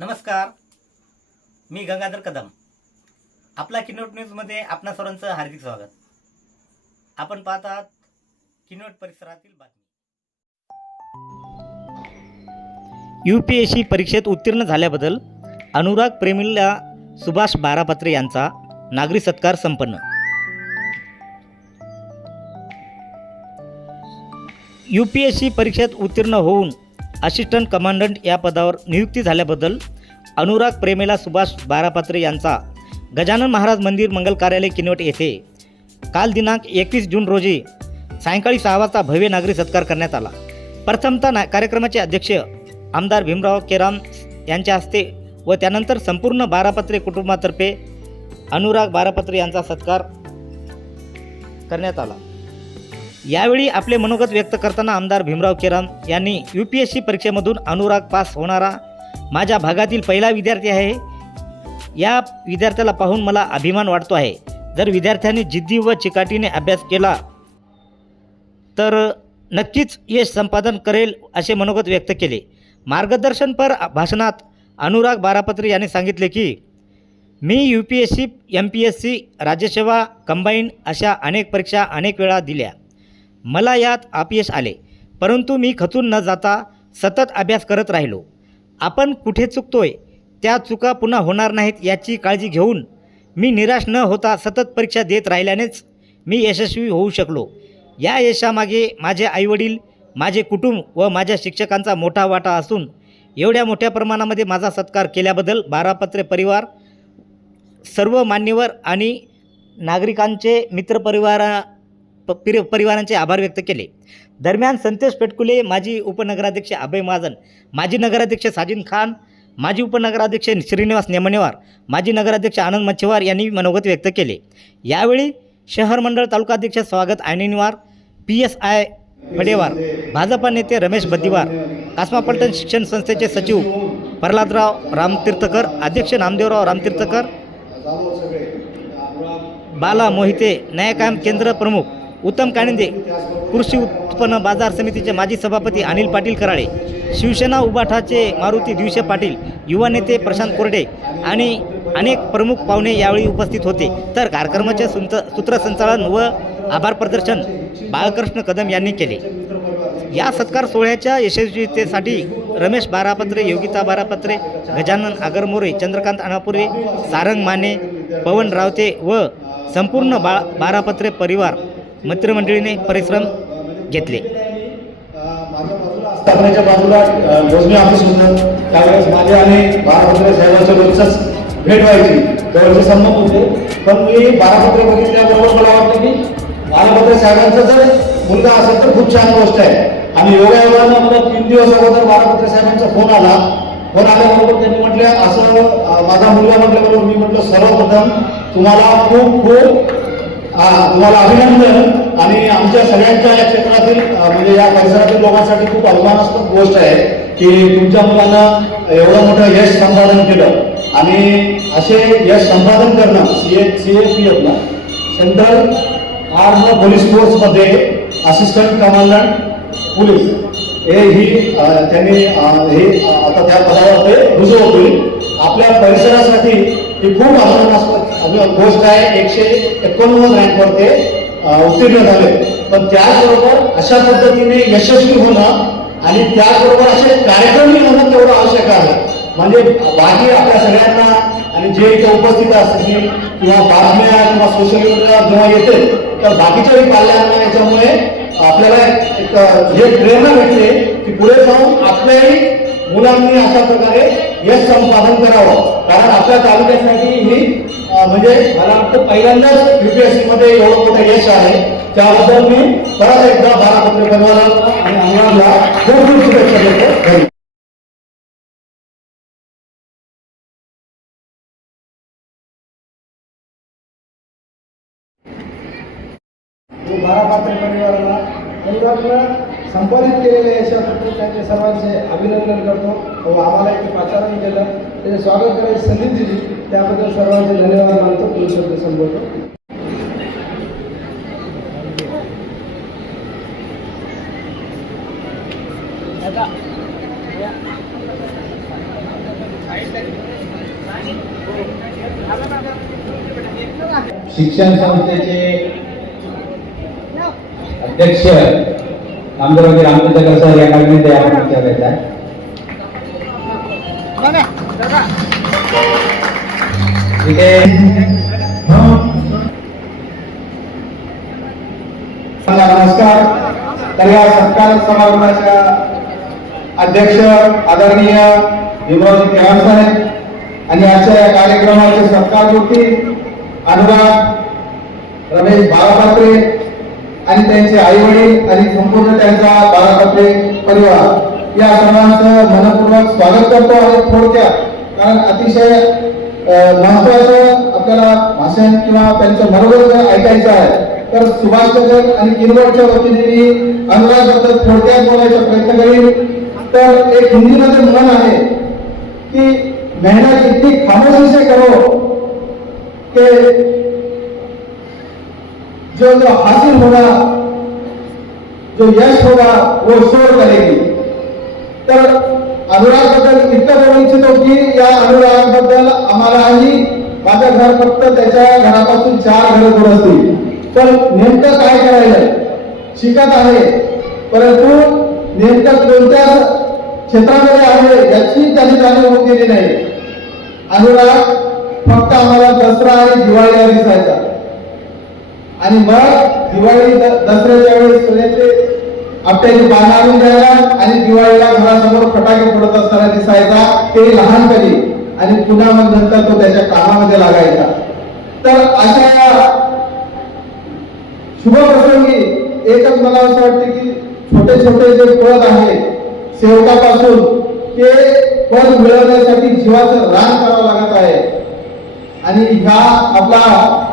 नमस्कार. मी गंगाधर कदम. आपला किनोट न्यूजमध्ये आपणा सर्वांचं हार्दिक स्वागत. आपण पाहत आहात किनोट परिसरातील बातमी. यू पी एस सी परीक्षेत उत्तीर्ण झाल्याबद्दल अनुराग प्रेमीला सुभाष बारापत्रे यांचा नागरी सत्कार संपन्न. यू पी एस सी परीक्षेत उत्तीर्ण होऊन असिस्टंट कमांडंट या पदावर नियुक्ती झाल्याबद्दल अनुराग प्रेमेला सुभाष बारापात्रे यांचा गजानन महाराज मंदिर मंगल कार्यालय किनवट येथे काल दिनांक एकवीस जून रोजी सायंकाळी सहा वाजता भव्य नागरी सत्कार करण्यात आला. प्रथमतः ना कार्यक्रमाचे अध्यक्ष आमदार भीमराव केराम यांच्या हस्ते व त्यानंतर संपूर्ण बारापत्रे कुटुंबातर्फे अनुराग बारापत्रे यांचा सत्कार करण्यात आला. यावेळी आपले मनोगत व्यक्त करताना आमदार भीमराव केराम यांनी यू पी एस सी परीक्षेमधून अनुराग पास होणारा माझ्या भागातील पहिला विद्यार्थी आहे. या विद्यार्थ्याला पाहून मला अभिमान वाटतो आहे. जर विद्यार्थ्यांनी जिद्दी व चिकाटीने अभ्यास केला तर नक्कीच यश संपादन करेल असे मनोगत व्यक्त केले. मार्गदर्शनपर भाषणात अनुराग बारापत्री यांनी सांगितले की मी U P S C M P S C राज्यसेवा combine अशा अनेक परीक्षा अनेक वेळा दिल्या. मला यात अपयश आले. परंतु मी खचून न जाता सतत अभ्यास करत राहिलो. आपण कुठे चुकतोय? त्या चुका पुन्हा होणार नाहीत याची काळजी घेऊन मी निराश न होता सतत परीक्षा देत राहिल्यानेच मी यशस्वी होऊ शकलो. या यशामागे माझे आईवडील माझे कुटुंब व माझ्या शिक्षकांचा मोठा वाटा असून एवढ्या मोठ्या प्रमाणामध्ये माझा सत्कार केल्याबद्दल बारापत्रे परिवार सर्व मान्यवर आणि नागरिकांचे मित्रपरिवारा पिर परिवारांचे आभार व्यक्त केले. दरम्यान संतोष पेटकुले माजी उपनगराध्यक्ष अभय महाजन माजी नगराध्यक्ष साजिन खान माजी उपनगराध्यक्ष श्रीनिवास नेमणेवार माजी नगराध्यक्ष आनंद मच्छेवार यांनी मनोगत व्यक्त केले. यावेळी शहर मंडळ तालुकाध्यक्ष स्वागत Ainiwar P S I Phadewar Bhajapa नेते रमेश बद्दीवार कासमा पलटण शिक्षण संस्थेचे सचिव प्रल्हादराव रामतीर्थकर अध्यक्ष नामदेवराव रामतीर्थकर बाला मोहिते न्यायकायम केंद्र प्रमुख उत्तम कानिंदे कृषी उत्पन्न बाजार समितीचे माजी सभापती अनिल पाटील कराळे शिवसेना उबाठाचे मारुती दिवशे पाटील युवा नेते प्रशांत कोरडे आणि अनेक प्रमुख पाहुणे यावेळी उपस्थित होते. तर कार्यक्रमाचे सुंत सूत्रसंचालन व आभार प्रदर्शन बाळकृष्ण कदम यांनी केले. या सत्कार सोहळ्याच्या यशस्वीतेसाठी रमेश बारापत्रे योगिता बारापत्रे गजानन आगरमोरे चंद्रकांत अनापुरे सारंग माने पवन रावते व संपूर्ण बा बारापत्रे परिवार मित्रमंडळीने परिश्रम घेतले. स्थापनेच्या बाजूला अ, ऑफिस होतं त्यावेळेस माझ्या आणि बारापत्रे साहेबांच्या रोजच भेट व्हायची. जवळचे संमत होते. पण मी बारापत्रे बघितल्याबरोबर मला वाटतं की बारापत्रे साहेबांचा जर मुलगा असेल तर खूप छान गोष्ट आहे. आणि योगायोगानं मला तीन दिवस अगोदर बारापत्रे साहेबांचा फोन आला. फोन आल्याबरोबर त्यांनी म्हटलं असं माझा मुलगा म्हटल्याबरोबर मी म्हटलं सर्वप्रथम तुम्हाला खूप खूप तुम्हाला अभिनंदन. आणि आमच्या सगळ्यांच्या या क्षेत्रातील म्हणजे या परिसरातील लोकांसाठी खूप अभिमानास्पद गोष्ट आहे की तुमच्या मुलांना एवढं मोठं यश संपादन केलं. आणि असे यश संपादन करणं C A C F P एफला central arm police फोर्समध्ये असिस्टंट कमांडंट पोलीस हे ही त्यांनी हे आता त्या पदावर ते रुजू होतील. आपल्या परिसरासाठी ही खूप अभिमानास्पद अभि- गोष्ट आहे एकशे एकोणनव्वद रँकवर ते उत्तीर्ण झाले पण त्याचबरोबर अशा पद्धतीने यशस्वी होणं आणि त्याचबरोबर असे कार्यक्रमही होणं तेवढं आवश्यक आहे. म्हणजे बाकी आपल्या सगळ्यांना आणि जे इथे उपस्थित असतील किंवा बातम्या किंवा सोशल मीडिया जेव्हा येते तर बाकीच्याही पाल्यांना याच्यामुळे आपल्याला एक हे प्रेरणा भेटते की पुढे जाऊन आपल्याही मुलांनी अशा प्रकारे यश संपादन करावं. कारण आपल्या तालुक्यासाठी ही म्हणजे मला वाटतं पहिल्यांदाच युपीएससी मध्ये एवढं मोठं यश आहे. त्याबद्दल मी परत एकदा बारापत्रे परिवाराला आणि अनुरागला खूप खूप शुभेच्छा देतो. धन्यवाद. बारापात्र परिवाराला अनुरागनं संपादित केलेल्या यशाबद्दल त्यांचे सर्वांचे अभिनंदन करतो. व आम्हाला एक प्रचारण केलं. त्याचे स्वागत करायची संधी दिली. त्याबद्दल सर्वांचे धन्यवाद मानतो. दोन शब्द संबोधतो शिक्षण संस्थेचे अध्यक्ष आमदार रामचंद्र सर या कारणाने आपण विचारायचा आहे. नमस्कार. तर या सत्कार समारंभाच्या अध्यक्ष आदरणीय भीमरावजी केवाळ साहेब आणि आजच्या या कार्यक्रमाचे सत्कार मूर्ती अनुराग रमेश बाळापात्रे आणि त्यांचे आई वडील आणि संपूर्ण त्यांचा बाळापात्रे परिवार. या सर्वांचं मनपूर्वक स्वागत करतो आणि थोडक्यात. कारण अतिशय महत्वाचं आपल्याला भाषण किंवा त्यांचं मनोगत जर ऐकायचं आहे तर सुभाष नगर आणि किनवटच्या वतीने मी अनुरागबद्दल थोडक्यात बोलायचा प्रयत्न करेन. तर एक हिंदीमध्ये म्हण आहे की मेहनत इतकी खामोशी से करो ते जो जो हासिल होगा जो यश होगा वो शोर करेगी. तर अनुरागबद्दल इतकं बोलू इच्छितो की या अनुरागबद्दल आम्हालाही माझं घर फक्त त्याच्या घरापासून चार घर दूर असतील. पण नेमकं काय करायचं? शिकत आहे. परंतु नेमकं कोणत्या क्षेत्रामध्ये आहे याची त्याची जाणीव होऊन गेली नाही. अनुराग फक्त आम्हाला दसरा आणि दिवाळीला दिसायचा आणि मग दिवाळी दसऱ्याच्या वेळेस सोन्याचे आपल्याची पानं आणून द्यायला आणि दिवाळीला घरासमोर फटाके फोडत असताना दिसायचा ते लहानपणी आणि पुन्हा मग नंतर तो त्याच्या कामामध्ये लागायचा. तर अशा या शुभप्रसंगी एकच मला असं वाटते की छोटे छोटे जे पद आहे सेवकापासून ते पद मिळवण्यासाठी जीवाचं रान करावं लागत आहे. आणि ह्या आपला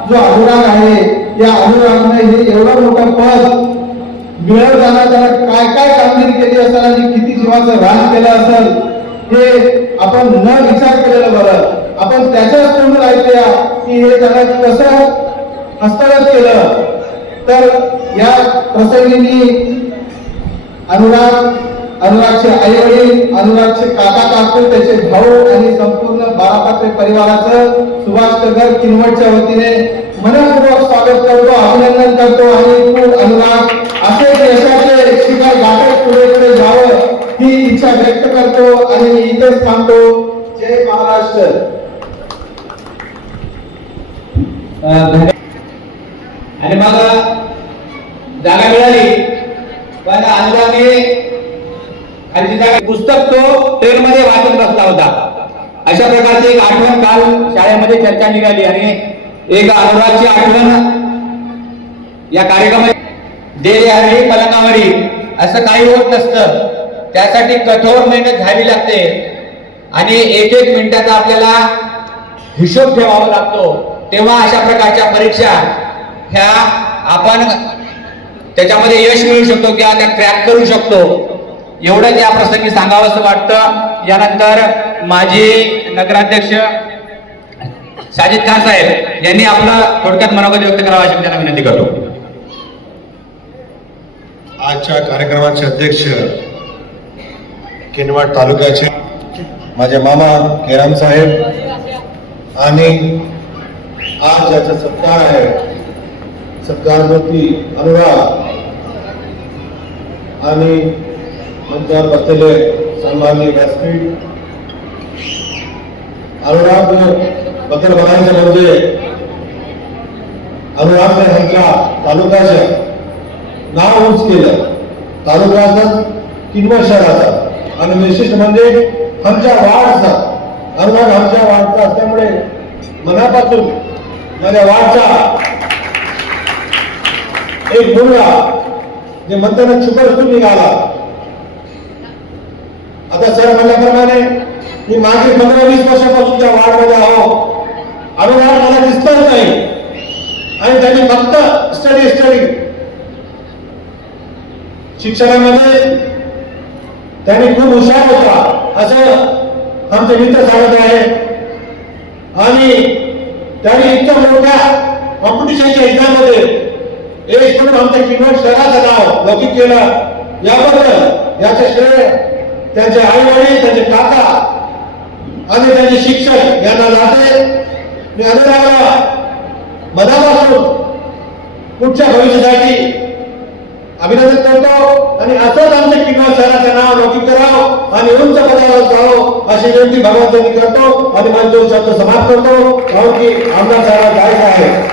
जो अनुराग आहे या अनुरागने हे एवढं मोठं पद मिळवताना त्याला काय काय कामगिरी केली असेल आणि किती जीवाचं रान केलं असेल हे आपण न विचार केलेलं बरं. आपण त्याच्याच तोंडून ऐकूया की हे त्याला कसं हस्तगत केलं. तर या प्रसंगी मी अनुराग अनुरागचे आई वडील अनुरागचे काका काकू त्याचे भाऊ आणि संपूर्ण बारापात्रे परिवाराचं सुभाष नगर किनवटच्या वतीने मनपूर्वक स्वागत करतो अभिनंदन करतो आणि खूप अनुराग. असेच यशाचे शिखर गाठत पुढे जावं ही इच्छा व्यक्त करतो आणि मी इथेच थांबतो. जय महाराष्ट्र. आणि मग जागा मिळाली पण अनुरागने खालची जागा पुस्तक तो ट्रेन मध्ये वाचत बसला होता. अशा प्रकारची एक आठवण काल शाळेमध्ये चर्चा निघाली आणि एक अनुरागची आठवण. या कार्यक्रमात देरे हरी पलंगावरी असं काही होत नसतं. त्यासाठी कठोर मेहनत घ्यावी लागते. आणि एक एक मिनिटाचा आपल्याला हिशोब ठेवावा लागतो. तेव्हा अशा प्रकारच्या परीक्षा ह्या आपण त्याच्यामध्ये यश मिळू शकतो किंवा त्या क्रॅक करू शकतो. एवढंच या प्रसंगी सांगावं असं वाटतं. यानंतर माजी नगराध्यक्ष साजिद खान साहेब यांनी आपला थोडक्यात मनोगत व्यक्त करावा अशी त्यांना विनंती करतो. आजच्या कार्यक्रमाचे अध्यक्ष किनवाड तालुक्याचे माझे मामा केराम साहेब आणि आज ज्याचा सत्कार आहे सत्कारवरती अनुराग आणि मंचावर बसलेले सन्माननीय व्यासपीठ अनुराग पत्र बघायचं म्हणजे अनुराग ह्यांच्या तालुक्याचं नाव उंच केलं. तालुक्याचा किंवा शहराचा आणि विशेष म्हणजे आमच्या वाढचा अनुराग आमच्या वाढचा असल्यामुळे मनापासून माझ्या वाढचा एक मुलगा जे म्हणताना छुपरसून निघाला. आता सर म्हणल्याप्रमाणे मी मागे पंधरा वीस वर्षापासून त्या वार्डमध्ये आहो. अनुराग मला दिसतच नाही. आणि त्यांनी फक्त स्टडी स्टडी शिक्षणामध्ये त्यांनी खूप हुशार होता. असं आमचे मित्र सांगत आहे. आणि त्यांनी इतक्या मोठ्या कॉम्पिटिशनच्या एक्झाममध्ये एक म्हणून आमच्या किनवट शहराचं नाव लौकिक केलं. याबद्दल याचे श्रेय त्यांचे आई वडील त्यांचे काका आणि त्यांचे शिक्षक यांना जाते. मी अनुरागला मनापासून पुढच्या भविष्यासाठी अभिनंदन करतो आणि असंच आमच्या किंवा शहराचं नाव लौकिक करावं आणि उंच पदावर जावं अशी विनंती भगवंतांनी करतो आणि माझे शब्द समाप्त करतो. कारण की आमदार साहेब जायचं आहे.